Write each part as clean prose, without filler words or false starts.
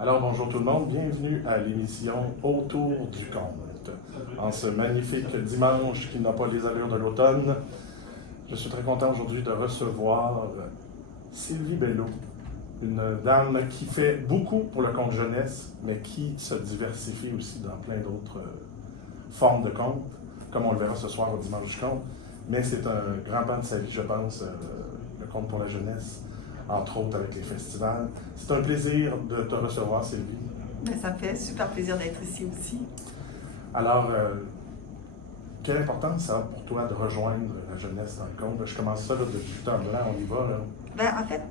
Alors bonjour tout le monde, bienvenue à l'émission Autour du conte. En ce magnifique dimanche qui n'a pas les allures de l'automne, je suis très content aujourd'hui de recevoir Sylvie Belleau, une dame qui fait beaucoup pour le conte jeunesse, mais qui se diversifie aussi dans plein d'autres formes de contes, comme on le verra ce soir au Dimanche du conte. Mais c'est un grand pan de sa vie, je pense, le conte pour la jeunesse, entre autres avec les festivals. C'est un plaisir de te recevoir, Sylvie. Ben, ça me fait super plaisir d'être ici aussi. Alors, quelle importance ça a pour toi de rejoindre la jeunesse dans le conte? Je commence ça là, depuis le temps blanc, on y va. Là. Ben, en fait,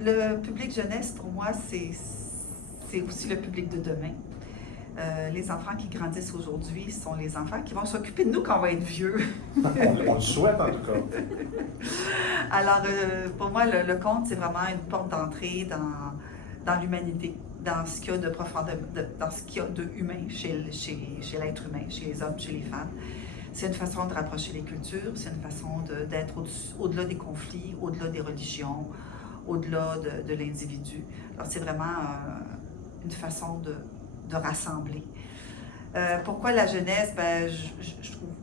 le public jeunesse, pour moi, c'est aussi le public de demain. Les enfants qui grandissent aujourd'hui sont les enfants qui vont s'occuper de nous quand on va être vieux. on le souhaite en tout cas. Alors, pour moi, le conte, c'est vraiment une porte d'entrée dans l'humanité, dans ce qu'il y a de profondeur, dans ce qu'il y a de humain chez l'être humain, chez les hommes, chez les femmes. C'est une façon de rapprocher les cultures, c'est une façon d'être au-delà des conflits, au-delà des religions, au-delà de l'individu. Alors, c'est vraiment une façon de rassembler. Pourquoi la jeunesse? Ben,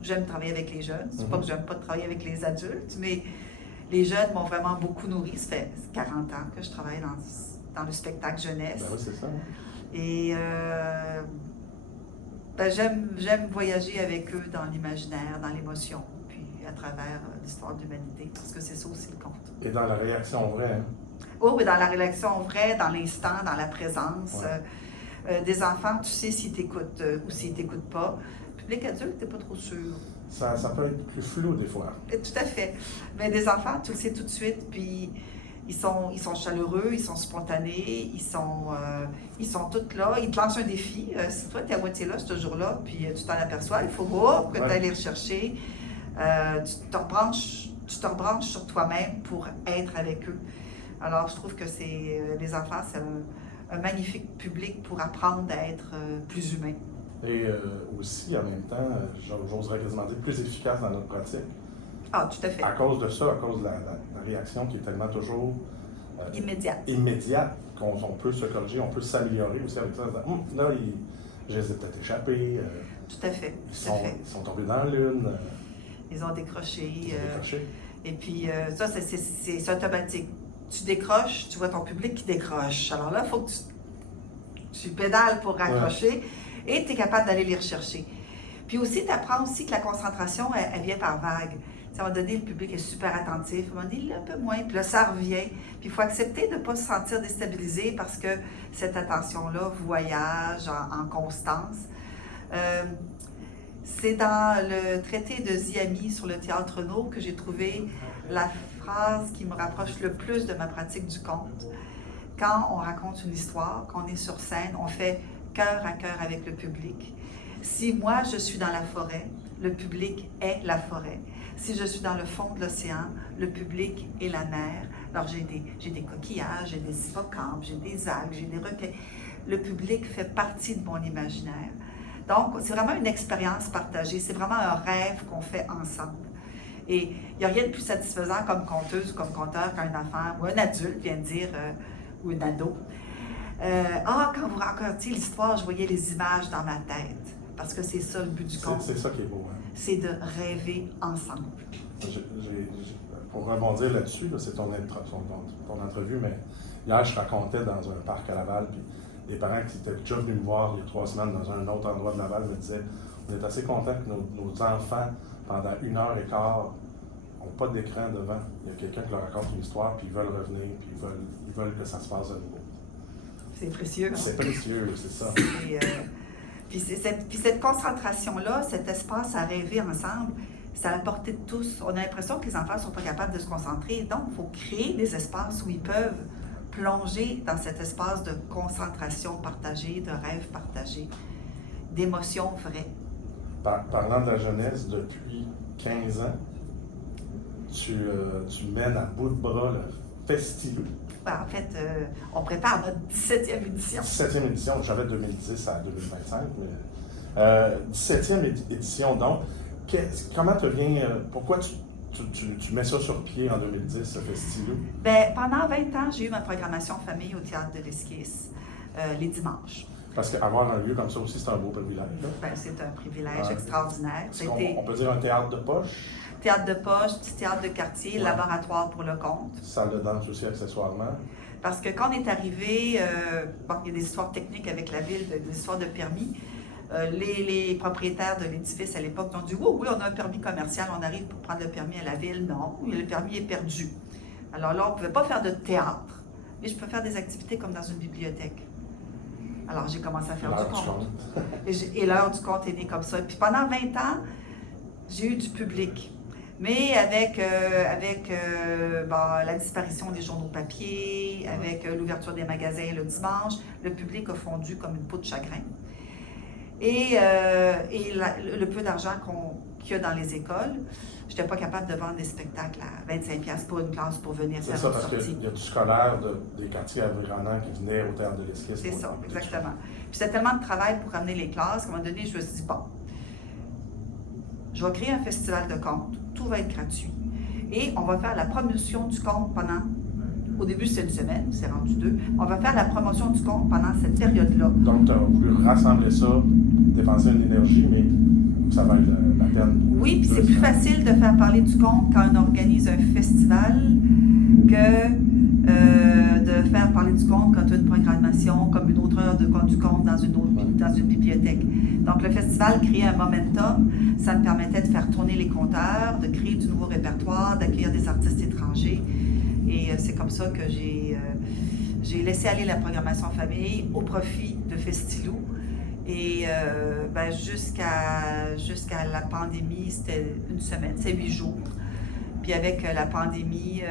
j'aime travailler avec les jeunes. C'est pas que j'aime pas travailler avec les adultes, mais les jeunes m'ont vraiment beaucoup nourri. Ça fait 40 ans que je travaille dans le spectacle jeunesse. Ben oui, c'est ça. Et ben, j'aime voyager avec eux dans l'imaginaire, dans l'émotion, puis à travers l'histoire de l'humanité, parce que c'est ça aussi le conte. Et dans la réaction vraie. Hein? Oh, oui, dans la réaction vraie, dans l'instant, dans la présence. Ouais. Des enfants, tu sais s'ils t'écoutent ou s'ils ne t'écoutent pas. Public adulte, tu n'es pas trop sûr. Ça peut être plus flou des fois. Tout à fait. Mais des enfants, tu le sais tout de suite, puis ils sont chaleureux, ils sont spontanés, ils sont tous là. Ils te lancent un défi. Si toi, tu es à moitié là ce jour-là, puis tu t'en aperçois, il faut que tu ailles les rechercher. Tu te rebranches sur toi-même pour être avec eux. Alors, je trouve que les enfants, c'est un magnifique public pour apprendre à être plus humain. Et aussi, en même temps, j'oserais quasiment dire plus efficace dans notre pratique. Ah, tout à fait. À cause de ça, à cause de la réaction qui est tellement toujours immédiate, qu'on peut se corriger, on peut s'améliorer aussi avec ça. Là, je les ai peut-être échappés. Tout à fait. Ils sont tombés dans la lune. Ils ont décroché. Ils ont décroché. Et puis, ça, c'est automatique. Tu décroches, tu vois ton public qui décroche. Alors là, il faut que tu pédales pour raccrocher et tu es capable d'aller les rechercher. Puis aussi, tu apprends aussi que la concentration, elle vient par vague. À un moment donné, le public est super attentif. À un moment donné, il est un peu moins. Puis là, ça revient. Puis il faut accepter de ne pas se sentir déstabilisé parce que cette attention-là voyage en constance. C'est dans le traité de Ziami sur le théâtre Renaud que j'ai trouvé la phrase qui me rapproche le plus de ma pratique du conte. Quand on raconte une histoire, qu'on est sur scène, on fait cœur à cœur avec le public. Si moi, je suis dans la forêt, le public est la forêt. Si je suis dans le fond de l'océan, le public est la mer. Alors, j'ai des coquillages, j'ai des hippocampes, j'ai des algues, j'ai des requins. Le public fait partie de mon imaginaire. Donc, c'est vraiment une expérience partagée. C'est vraiment un rêve qu'on fait ensemble. Et il n'y a rien de plus satisfaisant comme conteuse ou comme conteur qu'un enfant ou un adulte vient de dire, ou un ado, quand vous racontiez l'histoire, je voyais les images dans ma tête. Parce que c'est ça le but du conte. C'est ça qui est beau. Hein? C'est de rêver ensemble. Pour rebondir là-dessus, là, c'est ton entrevue, mais hier, je racontais dans un parc à Laval, puis des parents qui étaient déjà venus me voir il y a 3 semaines dans un autre endroit de Laval me disaient on est assez contents que nos enfants, pendant 1h15, n'ont pas d'écran devant. Il y a quelqu'un qui leur raconte une histoire, puis ils veulent revenir, puis ils veulent que ça se passe à nouveau. C'est précieux. Hein? C'est précieux, c'est ça. Puis cette concentration-là, cet espace à rêver ensemble, c'est à la portée de tous. On a l'impression que les enfants ne sont pas capables de se concentrer. Donc, il faut créer des espaces où ils peuvent plonger dans cet espace de concentration partagée, de rêve partagé, d'émotions vraies. Parlant de la jeunesse, depuis 15 ans, tu mènes à bout de bras le Festilou. En fait, on prépare notre 17e édition. 17e édition, j'avais 2010 à 2025, mais 17e édition, donc, comment te vient, pourquoi tu mets ça sur pied en 2010, ce Festilou? Bien, pendant 20 ans, j'ai eu ma programmation famille au Théâtre de l'Esquisse. les dimanches. Parce qu'avoir un lieu comme ça aussi, c'est un beau privilège. Ben, c'est un privilège extraordinaire. On peut dire un théâtre de poche. Théâtre de poche, petit théâtre de quartier, laboratoire pour le conte. Salle de danse aussi accessoirement. Parce que quand on est arrivé, bon, il y a des histoires techniques avec la ville, des histoires de permis. Les propriétaires de l'édifice à l'époque ont dit « Oui, on a un permis commercial, on arrive pour prendre le permis à la ville. » Non, le permis est perdu. Alors là, on ne pouvait pas faire de théâtre, mais je peux faire des activités comme dans une bibliothèque. Alors j'ai commencé à faire du conte. Et l'heure du conte est née comme ça. Puis pendant 20 ans, j'ai eu du public. Mais avec la disparition des journaux papier, avec l'ouverture des magasins le dimanche, le public a fondu comme une peau de chagrin. Et le peu d'argent qu'il y a dans les écoles, je n'étais pas capable de vendre des spectacles à 25$ pour une classe pour venir faire une sortie. C'est ça, parce qu'il y a du scolaire des quartiers environnants qui venaient au théâtre de l'Esquisse. C'est ça, exactement. Puis c'était tellement de travail pour amener les classes qu'à un moment donné, je me suis dit, bon, je vais créer un festival de contes, tout va être gratuit. Et on va faire la promotion du conte pendant, au début c'était une semaine, c'est rendu 2, on va faire la promotion du conte pendant cette période-là. Donc tu as voulu rassembler ça, dépenser une énergie, mais ça va être la peine. Oui, puis c'est plus facile de faire parler du conte quand on organise un festival que de faire parler du conte quand tu as une programmation comme une autre heure du conte dans une bibliothèque. Donc le festival créait un momentum, ça me permettait de faire tourner les conteurs, de créer du nouveau répertoire, d'accueillir des artistes étrangers. Et c'est comme ça que j'ai laissé aller la programmation en famille au profit de Festilou. Et jusqu'à la pandémie, c'était une semaine, c'est 8 jours. Puis avec la pandémie,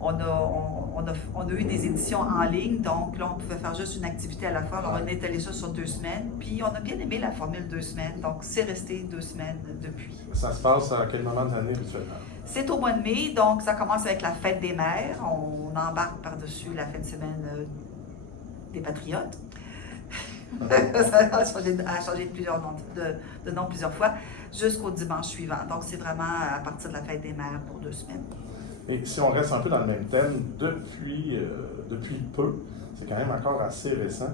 on a eu des éditions en ligne, donc là, on pouvait faire juste une activité à la fois. Alors, on a étalé ça sur 2 semaines, puis on a bien aimé la formule 2 semaines, donc c'est resté 2 semaines depuis. Ça se passe à quel moment de l'année habituellement? C'est au mois de mai, donc ça commence avec la fête des mères. On embarque par-dessus la fin de semaine des Patriotes. Ça a changé de nom plusieurs fois, jusqu'au dimanche suivant. Donc, c'est vraiment à partir de la fête des mères pour 2 semaines. Et si on reste un peu dans le même thème, depuis peu, c'est quand même encore assez récent,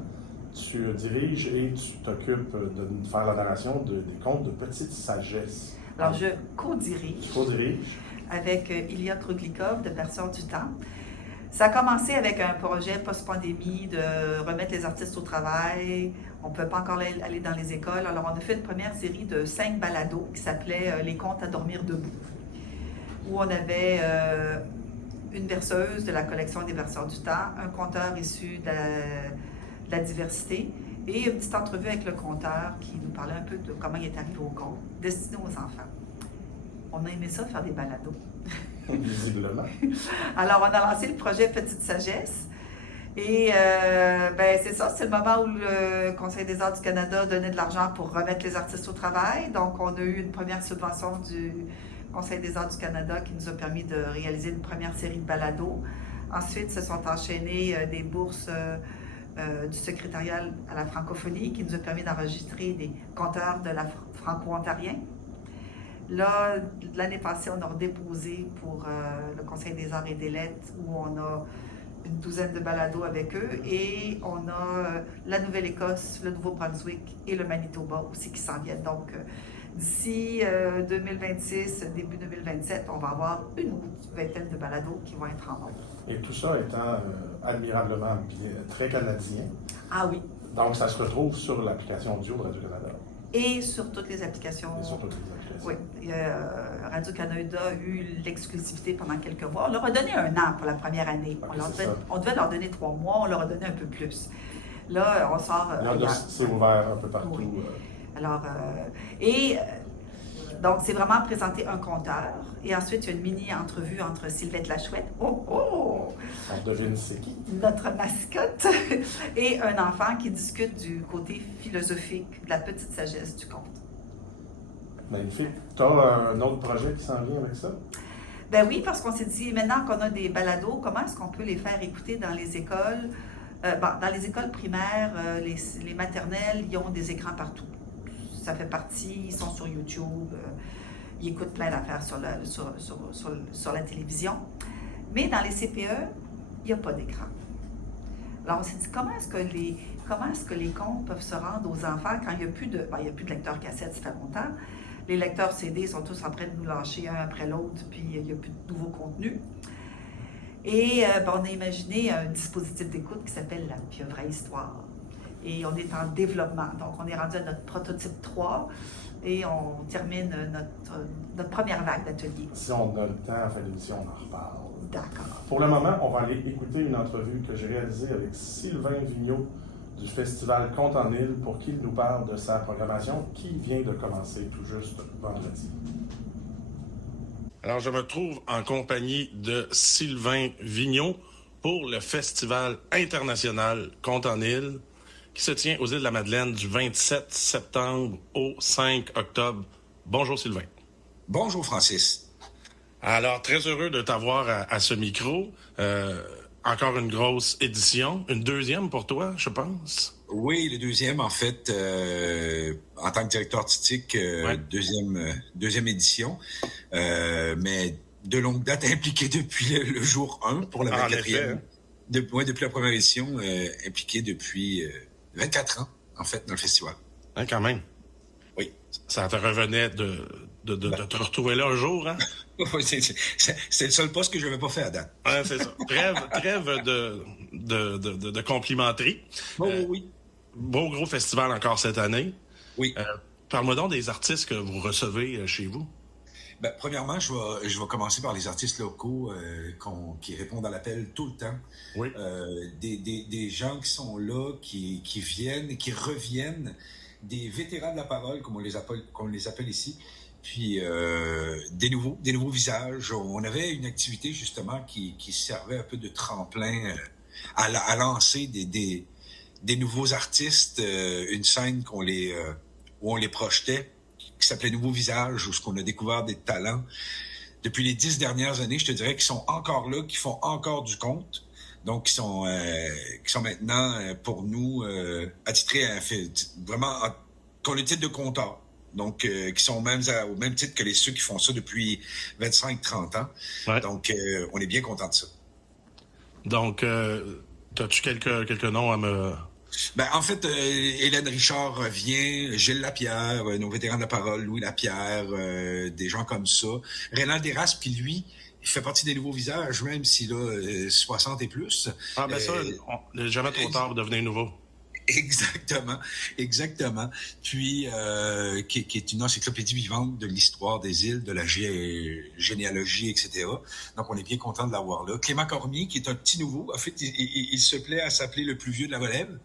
tu diriges et tu t'occupes de faire la narration des contes de petite sagesse. Alors, je co-dirige. Tu co-diriges. Avec Ilya Kruglikov de Berceur du Temps. Ça a commencé avec un projet post-pandémie de remettre les artistes au travail. On ne pouvait pas encore aller dans les écoles. Alors, on a fait une première série de 5 balados qui s'appelait « Les contes à dormir debout », où on avait une berceuse de la collection des Berceurs du Temps, un conteur issu de la diversité et une petite entrevue avec le conteur qui nous parlait un peu de comment il est arrivé au conte, destiné aux enfants. On a aimé ça, faire des balados. Visiblement. Alors, on a lancé le projet Petite Sagesse. Et c'est ça, c'est le moment où le Conseil des arts du Canada donnait de l'argent pour remettre les artistes au travail. Donc, on a eu une première subvention du Conseil des arts du Canada qui nous a permis de réaliser une première série de balados. Ensuite, se sont enchaînées des bourses du secrétariat à la francophonie qui nous a permis d'enregistrer des conteurs de la franco-ontarien. Là, l'année passée, on a redéposé pour le Conseil des arts et des lettres où on a une douzaine de balados avec eux et on a la Nouvelle-Écosse, le Nouveau-Brunswick et le Manitoba aussi qui s'en viennent. Donc, d'ici 2026, début 2027, on va avoir une vingtaine de balados qui vont être en nombre. Et tout ça étant admirablement très canadien. Ah oui. Donc, ça se retrouve sur l'application audio de Radio-Canada. Et sur toutes les applications. Et sur toutes les applications. Oui. Radio-Canada a eu l'exclusivité pendant quelques mois. On leur a donné 1 an pour la première année. Okay, on devait leur donner 3 mois, on leur a donné un peu plus. Là, on sort... Là, c'est ouvert un peu partout. Oui. Alors, donc, c'est vraiment présenter un conteur. Et ensuite, il y a une mini-entrevue entre Sylvette Lachouette, on devine c'est qui, notre mascotte, et un enfant qui discute du côté philosophique de la petite sagesse du conte. Magnifique. Tu as un autre projet qui s'en vient avec ça? Ben oui, parce qu'on s'est dit, maintenant qu'on a des balados, comment est-ce qu'on peut les faire écouter dans les écoles? Dans les écoles primaires, les maternelles, ils ont des écrans partout. Ça fait partie, ils sont sur YouTube, ils écoutent plein d'affaires sur la télévision. Mais dans les CPE, il n'y a pas d'écran. Alors, on s'est dit, comment est-ce que les contes peuvent se rendre aux enfants quand il n'y a plus de... il y a plus de lecteurs cassettes, ça fait longtemps. Les lecteurs CD sont tous en train de nous lâcher un après l'autre, puis il n'y a plus de nouveaux contenus. Et on a imaginé un dispositif d'écoute qui s'appelle la Pieuvraie Histoire. Et on est en développement. Donc, on est rendu à notre prototype 3 et on termine notre première vague d'ateliers. Si on a le temps à la fin de l'émission, on en reparle. D'accord. Pour le moment, on va aller écouter une entrevue que j'ai réalisée avec Sylvain Vigneault du festival Contes en Île pour qu'il nous parle de sa programmation qui vient de commencer tout juste vendredi. Alors, je me trouve en compagnie de Sylvain Vigneault pour le Festival international Contes en Île qui se tient aux îles de la Madeleine du 27 septembre au 5 octobre. Bonjour Sylvain. Bonjour Francis. Alors, très heureux de t'avoir à ce micro. Encore une grosse édition, une deuxième pour toi, je pense. Oui, le deuxième, en fait, en tant que directeur artistique, Ouais. deuxième édition, mais de longue date impliqué depuis le jour 1 pour la 24e. Hein? Depuis la première édition, impliqué depuis 24 ans, en fait, dans le festival. Hein, quand même. Oui. Ça te revenait de te retrouver là un jour, hein? C'est le seul poste que je n'avais pas fait à date. Ouais, c'est ça. Trêve de complimenterie. Oui. Beau gros festival encore cette année. Oui. Parle-moi donc des artistes que vous recevez chez vous. Premièrement, je vais commencer par les artistes locaux qui répondent à l'appel tout le temps. Oui. Des gens qui sont là, qui viennent, qui reviennent, des vétérans de la parole, comme on les appelle ici, puis des nouveaux visages. On avait une activité justement qui servait un peu de tremplin à lancer des nouveaux artistes, une scène où on les projetait, qui s'appelait Nouveaux Visages, où on a découvert des talents. Depuis les 10 dernières années, je te dirais qu'ils sont encore là, qui font encore du conte. Donc, qui sont maintenant, pour nous, attitrés vraiment qu'on le titre de compteurs. Donc, qui sont au même titre que ceux qui font ça depuis 25-30 ans. Ouais. Donc, on est bien content de ça. Donc, as-tu quelques noms à me... En fait, Hélène Richard revient, Gilles Lapierre, nos vétérans de la parole, Louis Lapierre, des gens comme ça. Rénal Desraspes, qui lui, il fait partie des nouveaux visages, même s'il a 60 et plus. Ah, ça, on n'est jamais trop tard pour devenir nouveau. Exactement. Puis, qui est une encyclopédie vivante de l'histoire des îles, de la généalogie, etc. Donc, on est bien content de l'avoir là. Clément Cormier, qui est un petit nouveau. En fait, il se plaît à s'appeler le plus vieux de la relève,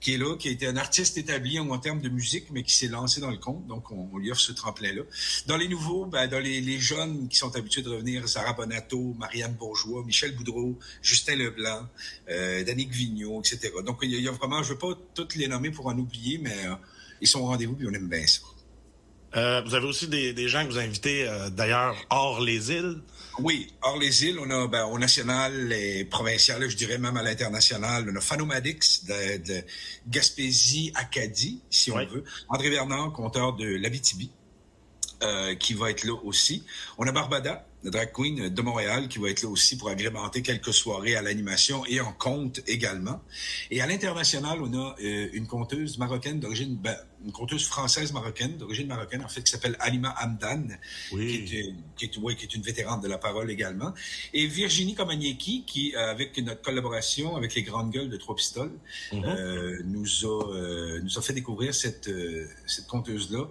qui est là, qui a été un artiste établi en termes de musique, mais qui s'est lancé dans le conte. Donc, on lui offre ce tremplin-là. Dans les nouveaux, dans les jeunes qui sont habitués de revenir, Sarah Bonato, Marianne Bourgeois, Michel Boudreau, Justin Leblanc, Danick Vigneault, etc. Donc, il y a vraiment, je ne veux pas toutes les nommer pour en oublier, mais ils sont au rendez-vous et on aime bien ça. Vous avez aussi des gens que vous invitez, d'ailleurs, hors les îles. Oui, hors les îles, on a au national et provincial, je dirais même à l'international, on a Fanomadix de Gaspésie, Acadie, si on veut. André Vernard, conteur de l'Abitibi, qui va être là aussi. On a Barbada, la drag queen de Montréal, qui va être là aussi pour agrémenter quelques soirées à l'animation et en conte également. Et à l'international, on a une conteuse marocaine d'origine, une conteuse française marocaine, d'origine marocaine, en fait, qui s'appelle Halima Hamdan, qui est une vétérante de la parole également. Et Virginie Komaniecki, qui, avec notre collaboration avec les Grandes Gueules de Trois-Pistoles, nous a fait découvrir cette conteuse-là,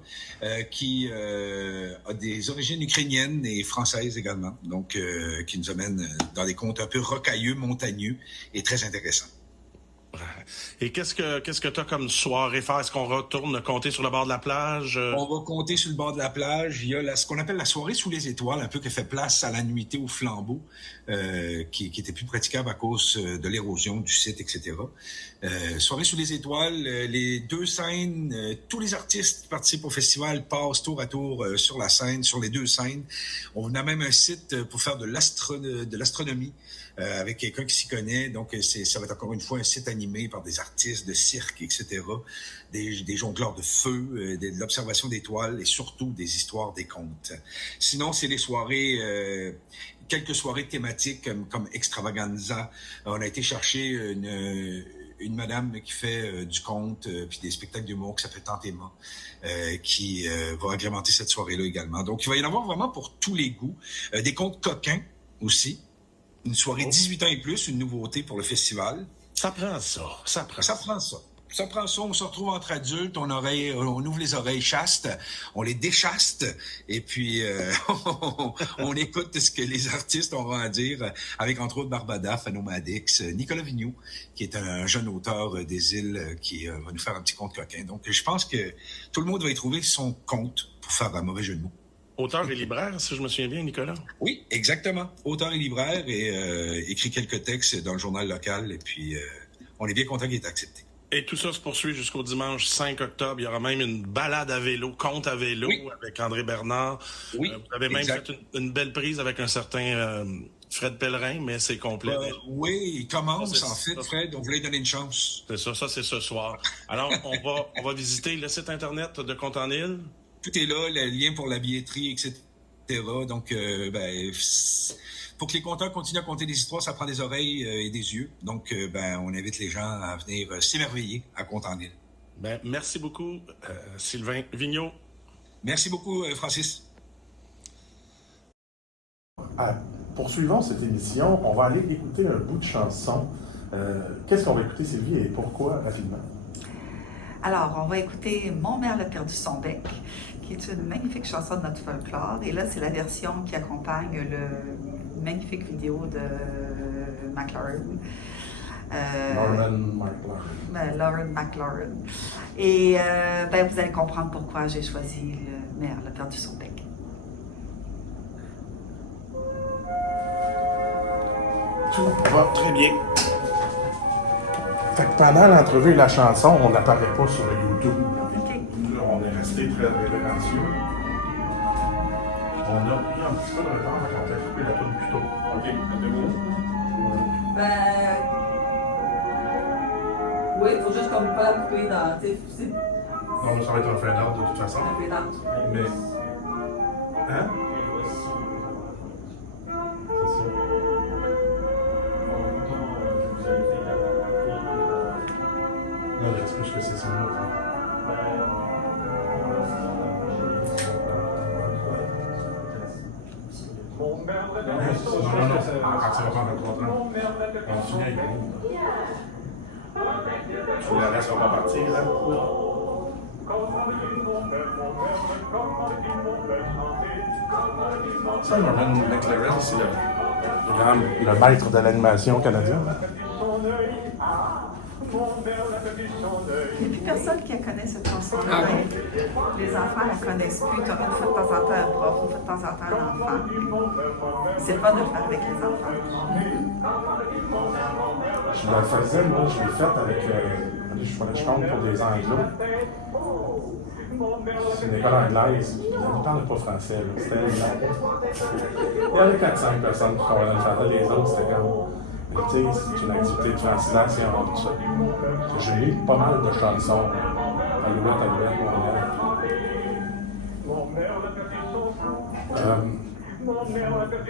qui a des origines ukrainiennes et françaises également, donc qui nous amène dans des contes un peu rocailleux, montagneux et très intéressants. Et qu'est-ce que tu as comme soirée faire? Est-ce qu'on retourne compter sur le bord de la plage? On va compter sur le bord de la plage. Il y a ce qu'on appelle la soirée sous les étoiles, un peu qui fait place à la nuitée au flambeau, qui était plus praticable à cause de l'érosion du site, etc. Soirée sous les étoiles, les deux scènes, tous les artistes qui participent au festival passent tour à tour sur la scène, sur les deux scènes. On a même un site pour faire de l'astronomie. Avec quelqu'un qui s'y connaît. Donc, ça va être encore une fois un site animé par des artistes de cirque, etc., des jongleurs de feu, de l'observation d'étoiles et surtout des histoires des contes. Sinon, c'est les soirées quelques soirées thématiques comme Extravaganza. On a été chercher une madame qui fait du conte puis des spectacles d'humour qui s'appelle Tante Emma, qui va agrémenter cette soirée-là également. Donc, il va y en avoir vraiment pour tous les goûts. Des contes coquins aussi. Une soirée 18 ans et plus, une nouveauté pour le festival. Ça prend ça. Ça prend ça, on se retrouve entre adultes, on ouvre les oreilles chastes, on les déchaste, et puis on écoute ce que les artistes ont à dire, avec entre autres Barbada, Fanomadix, Nicolas Vigneault, qui est un jeune auteur des îles, qui va nous faire un petit conte coquin. Donc je pense que tout le monde va y trouver son compte, pour faire un mauvais jeu de mots. Auteur et libraire, si je me souviens bien, Nicolas? Oui, exactement. Auteur et libraire, et écrit quelques textes dans le journal local, et puis on est bien content qu'il ait accepté. Et tout ça se poursuit jusqu'au dimanche 5 octobre. Il y aura même une balade à vélo, conte à vélo, avec André Bernard. Oui, vous avez même fait une belle prise avec un certain Fred Pellerin, mais c'est complet. Oui, il commence en fait, Fred. On voulait lui donner une chance. C'est ça c'est ce soir. Alors, on va visiter le site Internet de Conte en Île. Tout est là, le lien pour la billetterie, etc. Donc, pour que les conteurs continuent à conter des histoires, ça prend des oreilles et des yeux. Donc, on invite les gens à venir s'émerveiller à Conte en Île. Merci beaucoup, Sylvain Vigneault. Merci beaucoup, Francis. Poursuivons cette émission. On va aller écouter un bout de chanson. Qu'est-ce qu'on va écouter, Sylvie, et pourquoi rapidement? Alors, on va écouter Mon merle a perdu son bec, qui est une magnifique chanson de notre folklore. Et là, c'est la version qui accompagne le magnifique vidéo de McLaren. Lauren McLaren. Et vous allez comprendre pourquoi j'ai choisi Le merle a perdu son bec. Tout va très bien. Fait que pendant l'entrevue et la chanson, on n'apparaît pas sur le YouTube. OK. On est resté très révérencieux. On a pris un petit peu de retard, mais on a coupé la tune plus tôt. OK, attendez-vous. Oui, il faut juste comme pas la couper dans. Non, ça va être un fait d'art de toute façon. Un fait d'art. Mais. Hein? C'est ça. Non, il reste plus que 6 minutes. Non. Quand ça va prendre un 3 ans. On finit avec nous. Tu la laisses pas partir, là? Ça, Norman McLaren, c'est le maître de l'animation canadienne. Il n'y a plus personne qui connaît cette chanson-là. Les enfants la connaissent plus. Comme une fois de temps en temps un prof, une fois de temps en temps un enfant. C'est le fun de le faire avec les enfants. Je la faisais, moi, je l'ai faite avec. Je compte pour des anglos. C'est une école anglaise. Ils ne parlent pas français. C'était il y avait 4-5 personnes qui travaillaient dans le français. Les autres, c'était comme. Mais tu sais, c'est une activité de francisation, tout ça. J'ai lu pas mal de chansons. Alouette,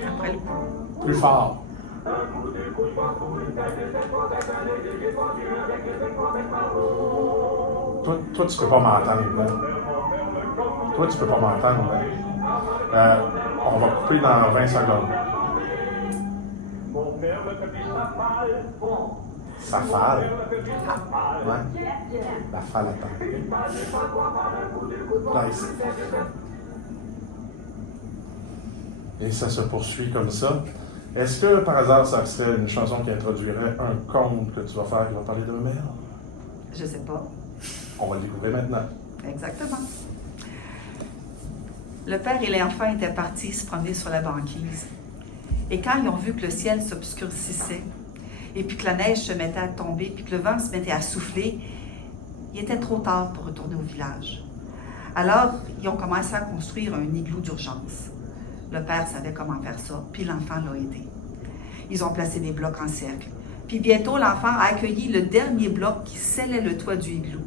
Après le coup. plus fort. Toi, tu peux pas m'entendre, Ben. Toi, tu peux pas m'entendre, Ben. On va couper dans 20 secondes. Ça fale. Ouais. La fale attend. Nice. Et ça se poursuit comme ça. Est-ce que, par hasard, ça serait une chanson qui introduirait un conte que tu vas faire qui va parler de mère? Je sais pas. On va le découvrir maintenant. Exactement. Le père et l'enfant étaient partis se promener sur la banquise. Et quand ils ont vu que le ciel s'obscurcissait, et puis que la neige se mettait à tomber, puis que le vent se mettait à souffler, il était trop tard pour retourner au village. Alors, ils ont commencé à construire un igloo d'urgence. Le père savait comment faire ça, puis l'enfant l'a aidé. Ils ont placé des blocs en cercle. Puis bientôt, l'enfant a accueilli le dernier bloc qui scellait le toit du igloo.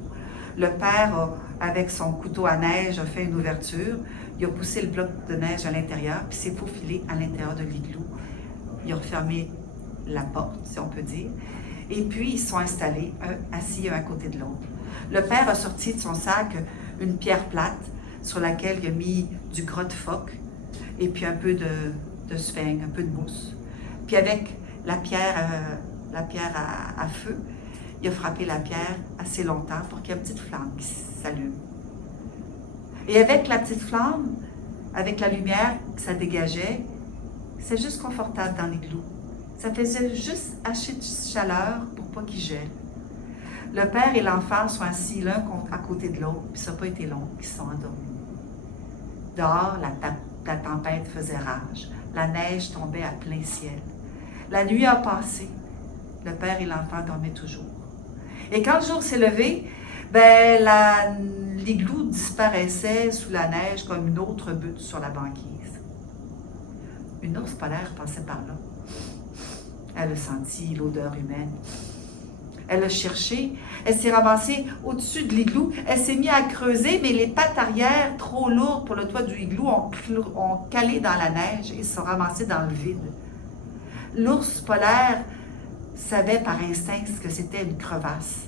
Le père, avec son couteau à neige, a fait une ouverture. Il a poussé le bloc de neige à l'intérieur, puis s'est faufilé à l'intérieur de l'igloo. Ils ont refermé la porte, si on peut dire, et puis ils se sont installés, assis un à côté de l'autre. Le père a sorti de son sac une pierre plate sur laquelle il a mis du gras de phoque et puis un peu de sphène, un peu de mousse. Puis avec la pierre à feu, il a frappé la pierre assez longtemps pour qu'il y ait une petite flamme qui s'allume. Et avec la petite flamme, avec la lumière que ça dégageait, c'est juste confortable dans l'igloo. Ça faisait juste assez de chaleur pour pas qu'il gèle. Le père et l'enfant sont assis l'un à côté de l'autre, puis ça n'a pas été long, ils se sont endormis. Dehors, la tempête faisait rage. La neige tombait à plein ciel. La nuit a passé. Le père et l'enfant dormaient toujours. Et quand le jour s'est levé, l'igloo disparaissait sous la neige comme une autre butte sur la banquise. Une ours polaire passait par là. Elle a senti l'odeur humaine. Elle a cherché, elle s'est ramassée au-dessus de l'igloo, elle s'est mise à creuser, mais les pattes arrière, trop lourdes pour le toit du igloo, ont calé dans la neige et se sont ramassées dans le vide. L'ours polaire savait par instinct que c'était une crevasse.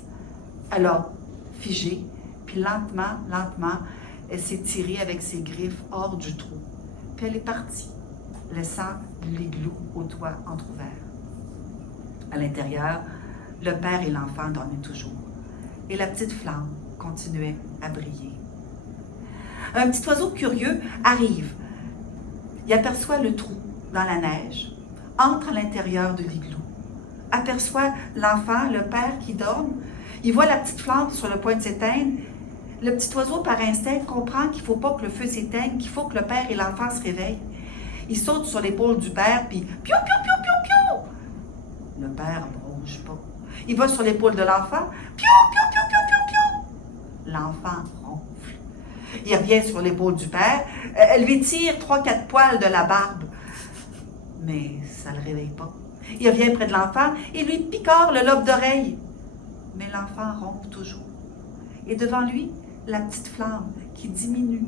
Elle a figé, puis lentement, elle s'est tirée avec ses griffes hors du trou. Puis elle est partie, laissant l'igloo au toit entrouvert. À l'intérieur, le père et l'enfant dormaient toujours. Et la petite flamme continuait à briller. Un petit oiseau curieux arrive. Il aperçoit le trou dans la neige, entre à l'intérieur de l'igloo, aperçoit l'enfant, le père qui dorme. Il voit la petite flamme sur le point de s'éteindre. Le petit oiseau, par instinct, comprend qu'il ne faut pas que le feu s'éteigne, qu'il faut que le père et l'enfant se réveillent. Il saute sur l'épaule du père, puis piou, piou, piou, piou, piou. Le père ne bronche pas. Il va sur l'épaule de l'enfant, piou, piou, piou, piou, piou, piou. L'enfant ronfle. Il revient sur l'épaule du père, elle lui tire 3-4 poils de la barbe. Mais ça ne le réveille pas. Il revient près de l'enfant et lui picore le lobe d'oreille. Mais l'enfant ronfle toujours. Et devant lui, la petite flamme qui diminue.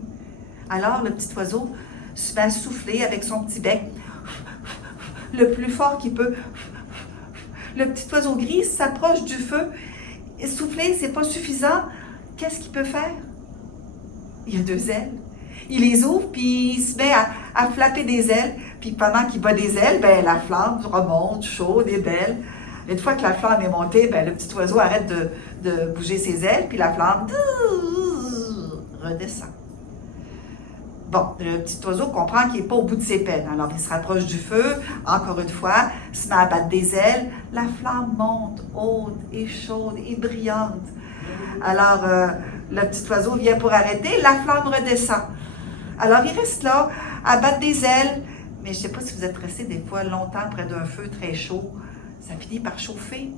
Alors le petit oiseau se met à souffler avec son petit bec, le plus fort qu'il peut. Le petit oiseau gris s'approche du feu. Et souffler, c'est pas suffisant. Qu'est-ce qu'il peut faire? Il a 2 ailes. Il les ouvre, puis il se met à flapper des ailes. Puis pendant qu'il bat des ailes, la flamme remonte, chaude et belle. Une fois que la flamme est montée, le petit oiseau arrête de bouger ses ailes, puis la flamme redescend. Bon, le petit oiseau comprend qu'il n'est pas au bout de ses peines. Alors, il se rapproche du feu, encore une fois, se met à battre des ailes. La flamme monte, haute et chaude et brillante. Alors, le petit oiseau vient pour arrêter, la flamme redescend. Alors, il reste là, à battre des ailes. Mais je ne sais pas si vous êtes resté des fois longtemps près d'un feu très chaud. Ça finit par chauffer,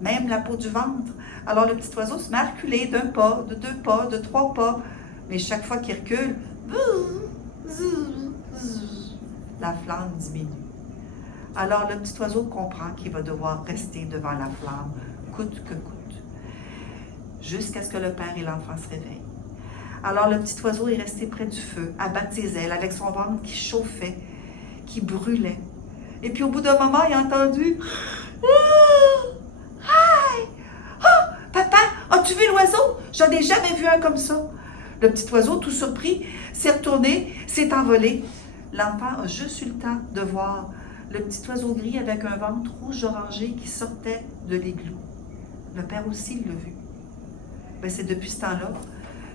même la peau du ventre. Alors, le petit oiseau se met à reculer d'1 pas, de 2 pas, de 3 pas. Mais chaque fois qu'il recule, la flamme diminue. Alors, le petit oiseau comprend qu'il va devoir rester devant la flamme, coûte que coûte, jusqu'à ce que le père et l'enfant se réveillent. Alors, le petit oiseau est resté près du feu, à battre ses ailes, avec son ventre qui chauffait, qui brûlait. Et puis, au bout d'un moment, il a entendu « Hi! Oh, papa, as-tu vu l'oiseau? J'en ai jamais vu un comme ça. » Le petit oiseau, tout surpris, s'est retourné, s'est envolé. L'enfant a juste eu le temps de voir le petit oiseau gris avec un ventre rouge-orangé qui sortait de l'igloo. Le père aussi l'a vu. C'est depuis ce temps-là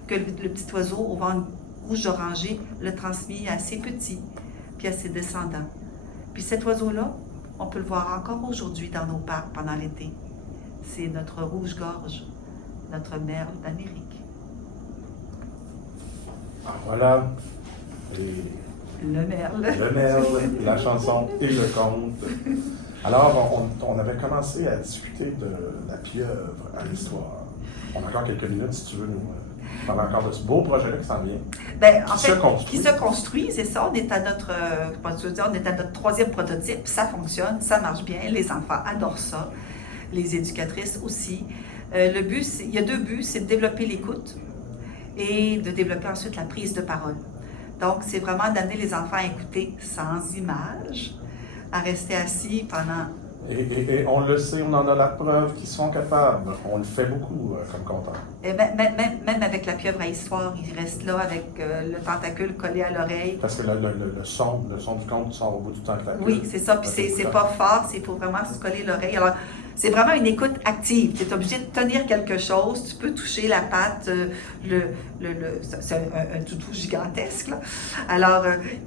que le petit oiseau au ventre rouge-orangé l'a transmis à ses petits, puis à ses descendants. Puis cet oiseau-là, on peut le voir encore aujourd'hui dans nos parcs pendant l'été. C'est notre rouge-gorge, notre merle d'Amérique. Ah, voilà. Le merle. Le merle, la chanson et le conte. Alors, on avait commencé à discuter de la pieuvre à l'histoire. On a encore quelques minutes, si tu veux nous parler encore de ce beau projet-là qui s'en vient. Qui se construit, c'est ça. On est à notre 3e prototype. Ça fonctionne, ça marche bien. Les enfants adorent ça. Les éducatrices aussi. Le but, il y a 2 buts, c'est de développer l'écoute et de développer ensuite la prise de parole. Donc, c'est vraiment d'amener les enfants à écouter sans images, à rester assis pendant... Et on le sait, on en a la preuve qu'ils sont capables. On le fait beaucoup comme conteur. Et même avec la pieuvre à histoire, il reste là avec le tentacule collé à l'oreille. Parce que le son du conte sort au bout du tentacule. Oui, c'est ça. Puis c'est pas fort, il faut vraiment se coller l'oreille. Alors, c'est vraiment une écoute active. Tu es obligé de tenir quelque chose. Tu peux toucher la patte. C'est un toutou gigantesque, là. Alors,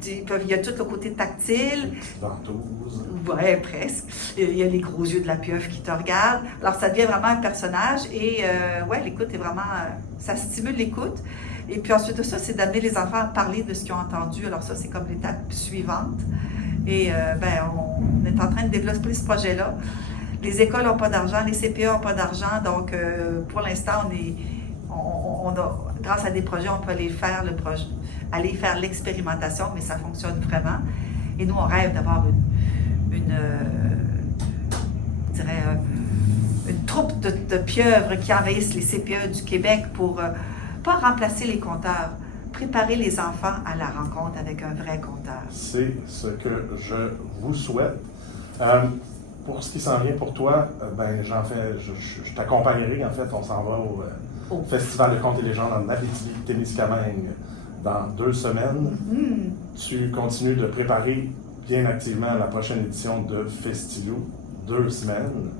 il y a tout le côté tactile. Ventouse. Ouais, presque. Il y a les gros yeux de la pieuvre qui te regardent. Alors, ça devient vraiment un personnage. Et, ouais, l'écoute est vraiment... ça stimule l'écoute. Et puis ensuite de ça, c'est d'amener les enfants à parler de ce qu'ils ont entendu. Alors ça, c'est comme l'étape suivante. Et, on est en train de développer ce projet-là. Les écoles n'ont pas d'argent, les CPE n'ont pas d'argent. Donc, pour l'instant, grâce à des projets, on peut aller faire l'expérimentation, mais ça fonctionne vraiment. Et nous, on rêve d'avoir une troupe de pieuvres qui envahissent les CPE du Québec pour pas remplacer les compteurs, préparer les enfants à la rencontre avec un vrai compteur. C'est ce que je vous souhaite. Pour ce qui s'en vient pour toi, je t'accompagnerai. En fait, on s'en va au Festival de contes et légendes en Abitibi-Témiscamingue dans 2 semaines. Tu continues de préparer bien activement la prochaine édition de Festilou, 2 semaines.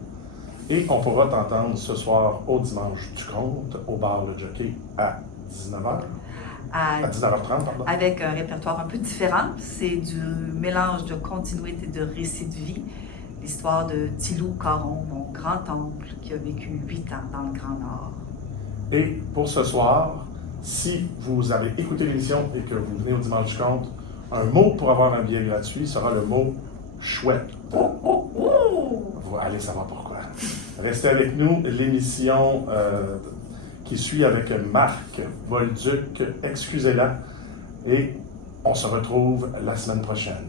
Et on pourra t'entendre ce soir au Dimanche du Conte, au bar Le Jockey à 19h. À 19h30, pardon. Avec un répertoire un peu différent. C'est du mélange de continuité et de récit de vie. L'histoire de Tilou Caron, mon grand-oncle, qui a vécu 8 ans dans le Grand Nord. Et pour ce soir, si vous avez écouté l'émission et que vous venez au Dimanche du Conte, un mot pour avoir un billet gratuit sera le mot « chouette ». Vous allez savoir pourquoi. Restez avec nous, l'émission qui suit avec Marc Bolduc, excusez-la, et on se retrouve la semaine prochaine.